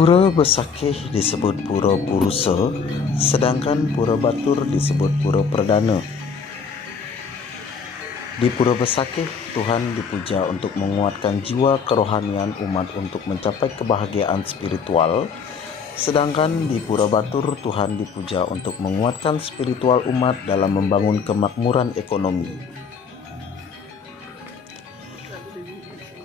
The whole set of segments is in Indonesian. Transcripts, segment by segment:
Pura Besakih disebut Pura Purusa, sedangkan Pura Batur disebut Pura Perdana. Di Pura Besakih, Tuhan dipuja untuk menguatkan jiwa kerohanian umat untuk mencapai kebahagiaan spiritual, sedangkan di Pura Batur, Tuhan dipuja untuk menguatkan spiritual umat dalam membangun kemakmuran ekonomi.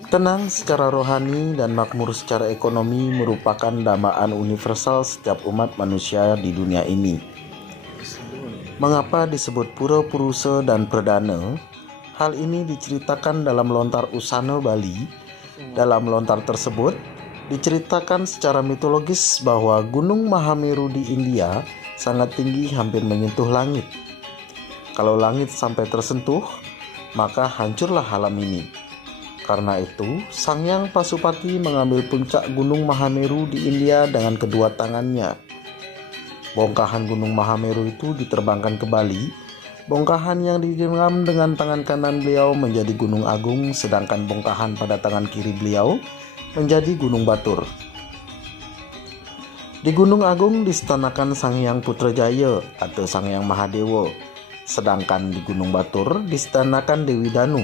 Tenang secara rohani dan makmur secara ekonomi merupakan dambaan universal setiap umat manusia di dunia ini. Mengapa disebut Pura Purusa dan Perdana? Hal ini diceritakan dalam lontar Usana Bali. Dalam lontar tersebut, diceritakan secara mitologis bahwa Gunung Mahameru di India sangat tinggi, hampir menyentuh langit. Kalau langit sampai tersentuh, maka hancurlah alam ini. Karena itu, Sang Hyang Pasupati mengambil puncak Gunung Mahameru di India dengan kedua tangannya. Bongkahan Gunung Mahameru itu diterbangkan ke Bali. Bongkahan yang digenggam dengan tangan kanan beliau menjadi Gunung Agung, sedangkan bongkahan pada tangan kiri beliau menjadi Gunung Batur. Di Gunung Agung disetanakan Sang Hyang Putrajaya atau Sang Hyang Mahadewa, sedangkan di Gunung Batur disetanakan Dewi Danu.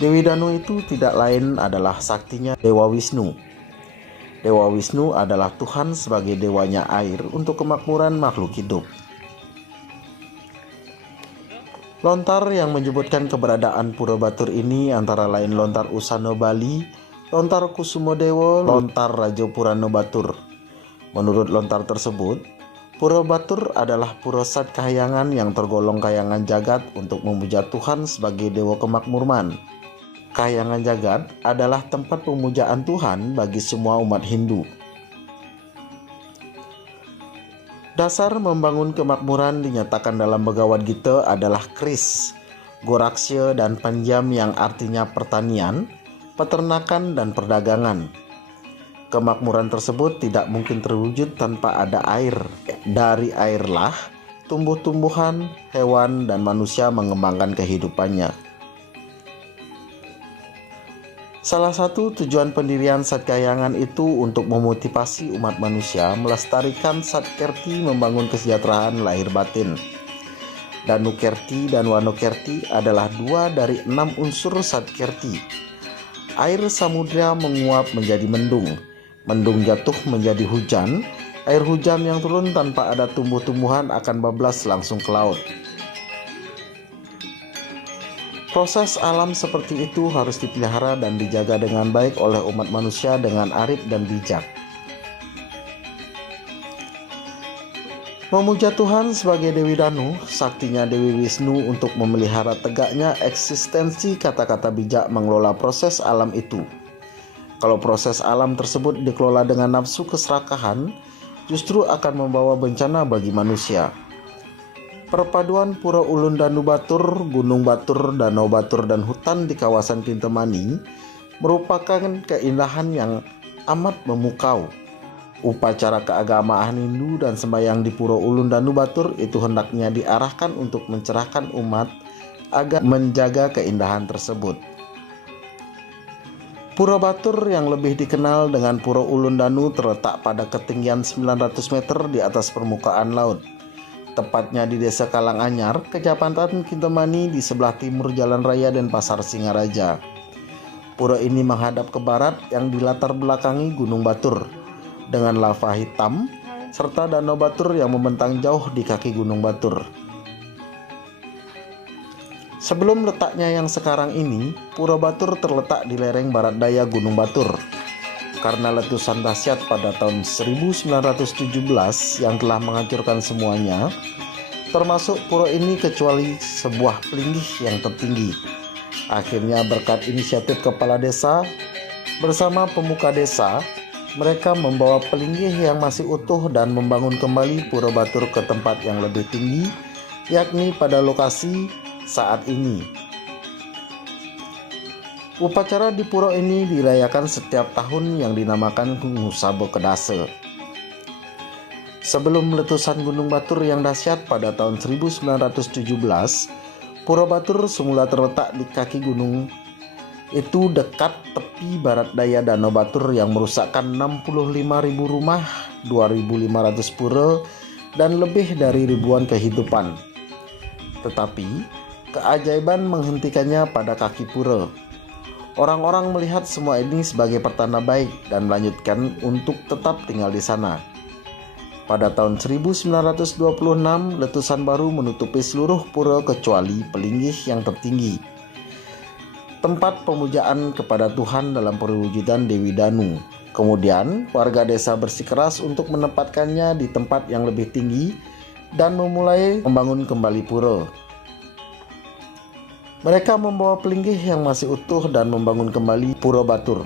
Dewi Danu itu tidak lain adalah saktinya Dewa Wisnu. Dewa Wisnu adalah Tuhan sebagai dewanya air untuk kemakmuran makhluk hidup. Lontar yang menyebutkan keberadaan Pura Batur ini antara lain lontar Usana Bali, lontar Kusumadewa, lontar Raja Purana Batur. Menurut lontar tersebut, Pura Batur adalah pura sat kahyangan yang tergolong kahyangan jagat untuk memuja Tuhan sebagai dewa kemakmuran. Kahyangan jagat adalah tempat pemujaan Tuhan bagi semua umat Hindu. Dasar membangun kemakmuran dinyatakan dalam Bhagavad Gita adalah Kris, Goraksya, dan Panjam yang artinya pertanian, peternakan, dan perdagangan. Kemakmuran tersebut tidak mungkin terwujud tanpa ada air. Dari airlah tumbuh-tumbuhan, hewan, dan manusia mengembangkan kehidupannya. Salah satu tujuan pendirian Satkahyangan itu untuk memotivasi umat manusia melestarikan Satkerti membangun kesejahteraan lahir batin. Danukerti dan Wanokerti adalah 2 dari 6 unsur Satkerti. Air samudra menguap menjadi mendung. Mendung jatuh menjadi hujan. Air hujan yang turun tanpa ada tumbuh-tumbuhan akan bablas langsung ke laut. Proses alam seperti itu harus dipelihara dan dijaga dengan baik oleh umat manusia dengan arif dan bijak. Memuja Tuhan sebagai Dewi Danu, saktinya Dewi Wisnu untuk memelihara tegaknya eksistensi kata-kata bijak mengelola proses alam itu. Kalau proses alam tersebut dikelola dengan nafsu keserakahan, justru akan membawa bencana bagi manusia. Perpaduan Pura Ulun Danu Batur, Gunung Batur, Danau Batur, dan hutan di kawasan Kintamani merupakan keindahan yang amat memukau. Upacara keagamaan Hindu dan sembahyang di Pura Ulun Danu Batur itu hendaknya diarahkan untuk mencerahkan umat agar menjaga keindahan tersebut. Pura Batur yang lebih dikenal dengan Pura Ulun Danu terletak pada ketinggian 900 meter di atas permukaan laut. Tepatnya di Desa Kalanganyar, Kecamatan Kintamani di sebelah timur Jalan Raya Denpasar Singaraja. Pura ini menghadap ke barat yang dilatar belakangi Gunung Batur dengan lava hitam serta Danau Batur yang membentang jauh di kaki Gunung Batur. Sebelum letaknya yang sekarang ini, Pura Batur terletak di lereng barat daya Gunung Batur. Karena letusan dahsyat pada tahun 1917 yang telah menghancurkan semuanya, termasuk pura ini kecuali sebuah pelinggih yang tertinggi. Akhirnya berkat inisiatif kepala desa bersama pemuka desa, mereka membawa pelinggih yang masih utuh dan membangun kembali Pura Batur ke tempat yang lebih tinggi, yakni pada lokasi saat ini. Upacara di pura ini dirayakan setiap tahun yang dinamakan Ngusaba Kedasa. Sebelum letusan Gunung Batur yang dahsyat pada tahun 1917, Pura Batur semula terletak di kaki gunung itu dekat tepi barat daya Danau Batur yang merusakkan 65.000 rumah, 2.500 pura, dan lebih dari ribuan kehidupan. Tetapi keajaiban menghentikannya pada kaki pura. Orang-orang melihat semua ini sebagai pertanda baik dan melanjutkan untuk tetap tinggal di sana. Pada tahun 1926, letusan baru menutupi seluruh pura kecuali Pelinggih yang tertinggi, tempat pemujaan kepada Tuhan dalam perwujudan Dewi Danu. Kemudian warga desa bersikeras untuk menempatkannya di tempat yang lebih tinggi dan memulai membangun kembali pura. Mereka membawa Pelinggih yang masih utuh dan membangun kembali Pura Batur.